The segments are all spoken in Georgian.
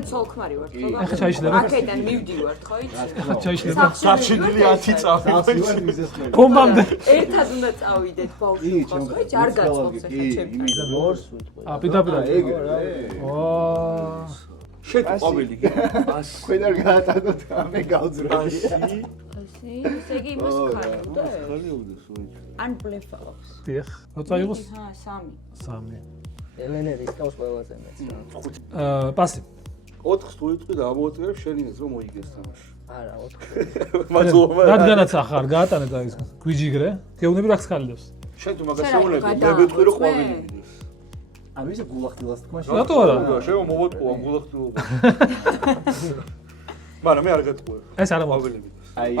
ჩვენ ცოლ-ქმარი ვართ, ხო? ახლა ჩაიშლება. აქედან მივდივართ, ხო იცი? ახლა ჩაიშლება. საჩინილი 10 წავი. ბომბამდე. ერთად უნდა წავიდეთ ბავშვი, ხო? იცი, არ გაწყობს ახლა ჩემთან. პირდაპირ. შენ ყვავილი კი. ქვედარ გაატანოთ ამე გავძროდი. ასე, ესე იგი იმას ხარ, და? ან ბლეფავს. დიახ. როცა იყოს? ჰა, 3. ელენე რისკავს ყველაზე მეც. პასი. 4-ს თუ იტყვი და ამოაწერებ შენი ეს რომ მოიგეს თამაში. არა, 4. მადლობა. რადგანაც ახარ გაატანე და ის გვიჯიგრე, გეუბნები რა ხსკალდებს. შენ თუ მაგას შეუნები, მე ვიტყვი რომ ყვავილი მიდის. ანუ ისე გულახდილას თქმა რატო არა? შენ მოვატყუა გულახდილობა. მაგრამ მე არ გატყუებ. ეს არა ყვავილი მიდის. აი,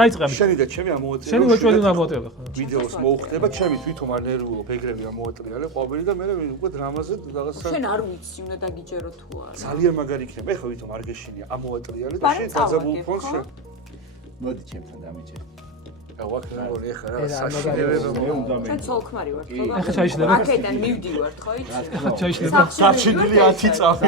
დაიწყე. შენი და ჩემი ამოაწერე. შენი ვეჭველი უნდა მოატყეო ხა. ვიდეოს მოუხდება, ჩემი თვითონ არ ნერვიულობ, ეგრევე ამოატრიალე ყვავილი და მე უკვე დრამაზე რაღაცა შენ არ ვიცი, უნდა დაგიჯერო თუ არა. ძალიან მაგარი იქნება. ეხლა ვითომ არ გეშინია, ამოატრიალე და შენ დაძაბულ ფონს შენ. მოდი ჩემთან დამიჯერ. ავაკნორი ეხლა რა მე საშინელებო. უნდა მე. ჩვენ ცოლ-ქმარი ვართ, ხო? ახლა ჩაიშლება. აქედან მივდივართ, ხო იცი? ახლა ჩაიშლება. საჩინილი 10 წავი.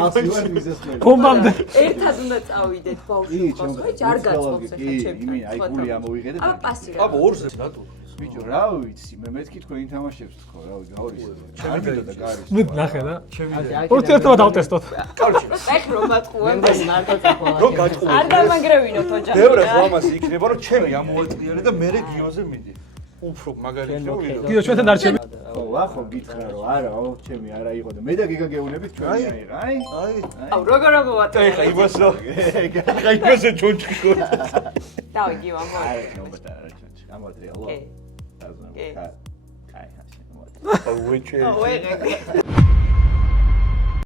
ბომბამდე. ერთად უნდა წავიდეთ ბავშვი, ხო? იცი, არ გაწყობს ახლა ჩემთან. აი გული ამოვიღე და აბა პასი რა. აბა ორზე რატო? ბიჭო რა ვიცი მე მეთქი თქვენ ინთამაშებს თქო რა გაურის არ მინდოდა გარის მე ნახე რა. ჩემი ორ ერთად დავტესტოთ. კარგი ეხლა რომ მატყუა. მარტო წაყოლა. რო გაჭყო არ დამაგრევინოთ ოჯახი. ბევრად ლამაზი იქნება რომ ჩემი ამოატრიალე და მე გიოზე მიდი უფრო მაგარი იქნება ვიდეო კიდევ ჩვენთან დარჩები. ხო ახო გითხრა რომ არაო ჩემი არა იყო და მე და გიგა გეუნებით ჩვენი აიღა აი აუ როგორ ამოვატყე. ეხლა იმას რო ეხლა იმასე ჩონჩი ხო დავიგი მამა. აი ნომბერტა რა ჩონჩი ამოატრიალო კი. აზრა კაი ჰაში აუ ვეჭე აუ ეგ.